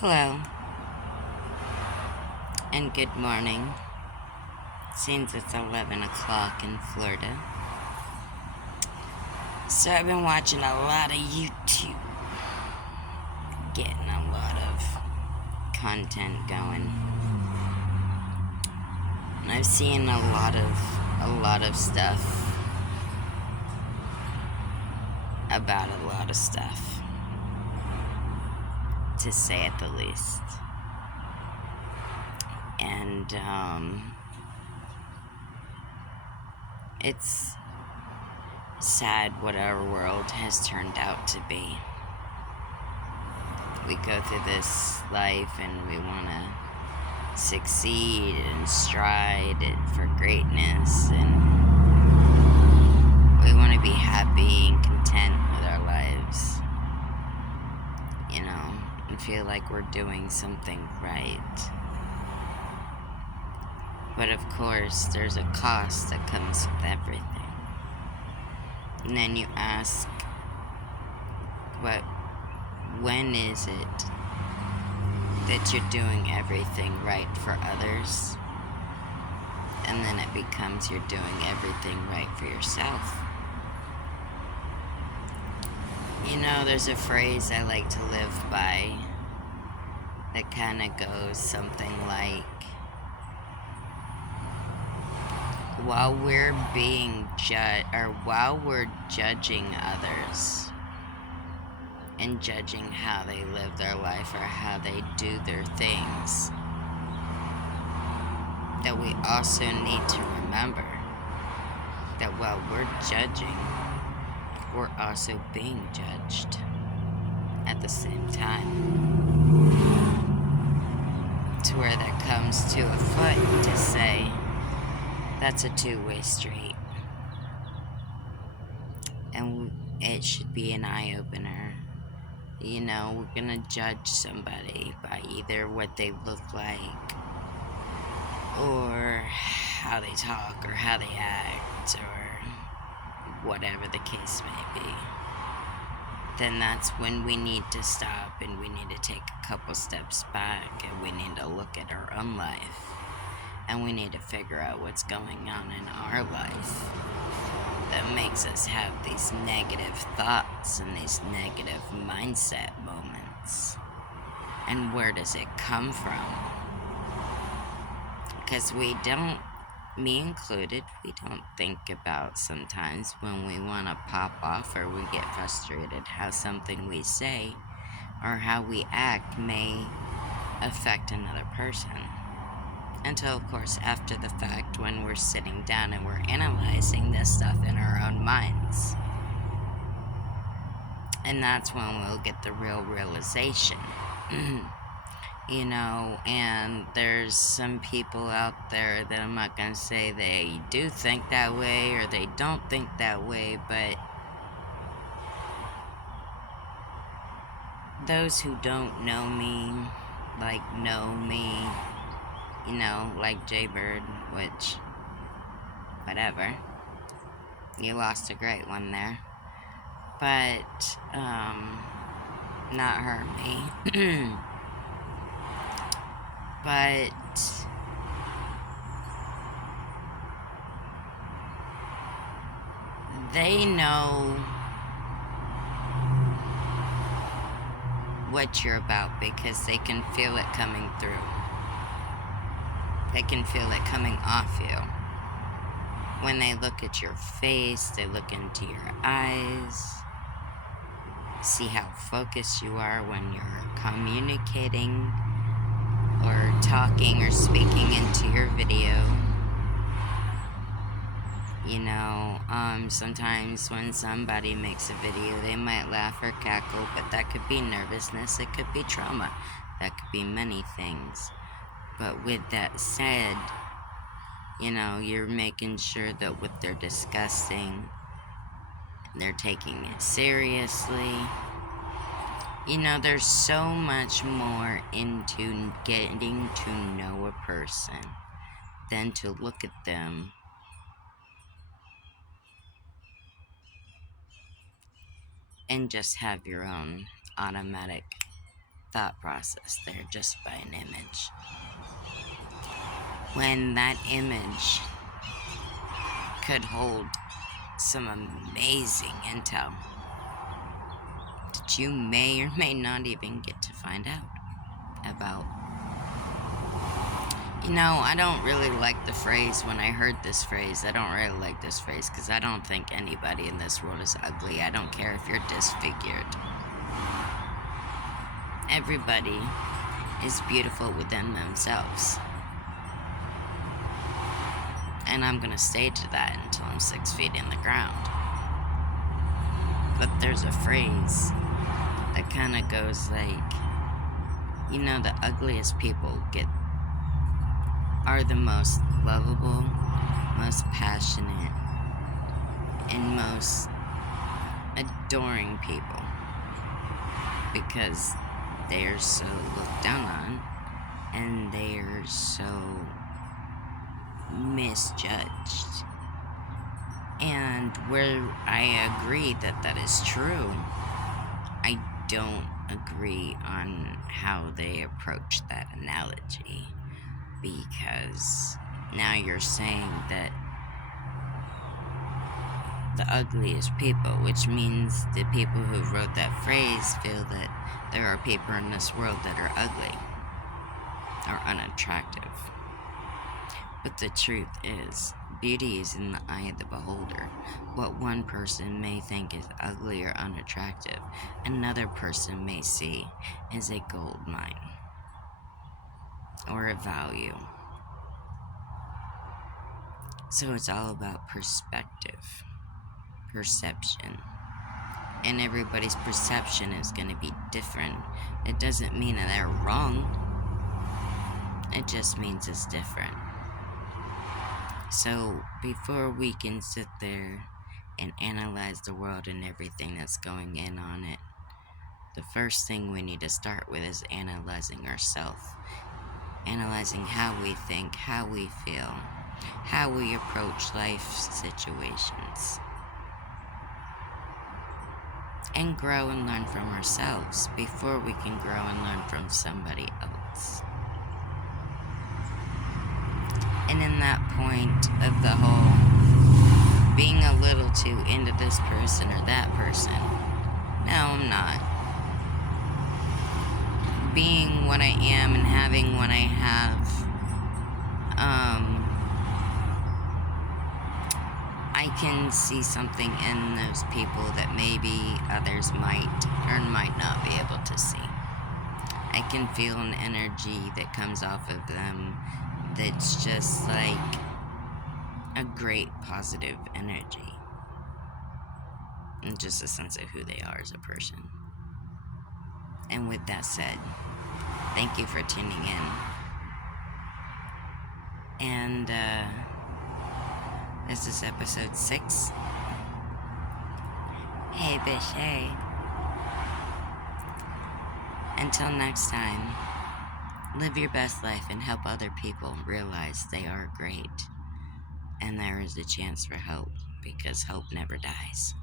Hello, and good morning. Seems it's 11 o'clock in Florida. So I've been watching a lot of YouTube, getting a lot of content going. And I've seen a lot of stuff about a lot of stuff, to say at the least. And it's sad what our world has turned out to be. We go through this life and we want to succeed and stride for greatness, and we want to be happy and content with our lives, and feel like we're doing something right. But of course, there's a cost that comes with everything. And then you ask, when is it that you're doing everything right for others? And then it becomes you're doing everything right for yourself. There's a phrase I like to live by that kind of goes something like, while we're judging others and judging how they live their life or how they do their things, that we also need to remember that while we're judging, we're also being judged at the same time. To where that comes to a foot to say, that's a two-way street. And it should be an eye-opener. We're gonna judge somebody by either what they look like, or how they talk, or how they act, or whatever the case may be. Then that's when we need to stop and we need to take a couple steps back, and we need to look at our own life. And we need to figure out what's going on in our life that makes us have these negative thoughts and these negative mindset moments. And where does it come from? Because we don't, me included, we don't think about sometimes when we want to pop off or we get frustrated how something we say or how we act may affect another person. Until, of course, after the fact, when we're sitting down and we're analyzing this stuff in our own minds. And that's when we'll get the real realization. And there's some people out there that I'm not going to say they do think that way or they don't think that way, but those who don't know me, know me, like Jaybird, which, whatever. You lost a great one there. But, not hurt me. But they know what you're about because they can feel it coming through. They can feel it coming off you. When they look at your face, they look into your eyes, see how focused you are when you're communicating or talking or speaking into your video. Sometimes when somebody makes a video, they might laugh or cackle, but that could be nervousness, it could be trauma, that could be many things. But with that said, you're making sure that what they're discussing, they're taking it seriously. There's so much more into getting to know a person than to look at them and just have your own automatic thought process there just by an image. When that image could hold some amazing intel that you may or may not even get to find out about. You know, I don't really like the phrase, when I heard this phrase, I don't really like this phrase because I don't think anybody in this world is ugly. I don't care if you're disfigured. Everybody is beautiful within themselves. And I'm gonna stay to that until I'm 6 feet in the ground. But there's a phrase that kind of goes like, you know, the ugliest people are the most lovable, most passionate, and most adoring people, because they are so looked down on and they are so misjudged. And where I agree that that is true, I don't agree on how they approach that analogy, because now you're saying that the ugliest people, which means the people who wrote that phrase feel that there are people in this world that are ugly or unattractive. But the truth is, beauty is in the eye of the beholder. What one person may think is ugly or unattractive, another person may see as a gold mine or a value. So it's all about perspective, perception. And everybody's perception is going to be different. It doesn't mean that they're wrong. It just means it's different. So before we can sit there and analyze the world and everything that's going in on it, the first thing we need to start with is analyzing ourselves. Analyzing how we think, how we feel, how we approach life situations. And grow and learn from ourselves before we can grow and learn from somebody else. And in that point of the whole being a little too into this person or that person, no, I'm not. Being what I am and having what I have, I can see something in those people that maybe others might or might not be able to see. I can feel an energy that comes off of them that's just like a great positive energy, and just a sense of who they are as a person. And with that said, thank you for tuning in. And this is episode 6. Hey, bitch, hey. Until next time, live your best life and help other people realize they are great. And there is a chance for hope, because hope never dies.